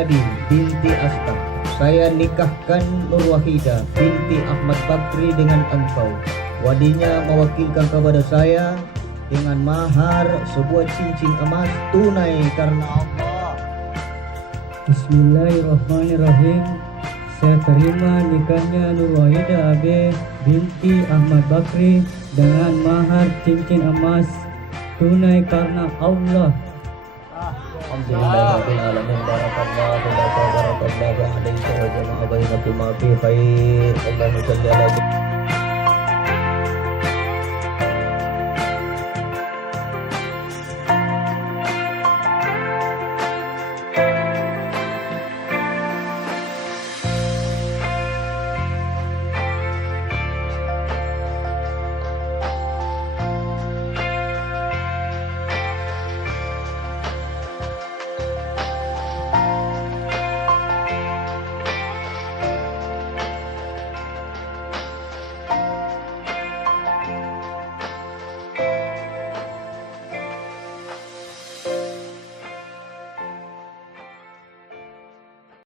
Mulyadi binti Asta. Saya nikahkan Nur Wahida binti Ahmad Bakri dengan engkau. Wadinya mewakilkan kepada saya dengan mahar sebuah cincin emas tunai karena Allah. Bismillahirrahmanirrahim. Saya terima nikahnya Nur Wahida AB binti Ahmad Bakri dengan mahar cincin emas tunai karena Allah. Alhamdulillahirabbil alamin. Barakallahu laka wa barakallahu alayka wa jama'a bainakum fi khair. Allahumma shalli ala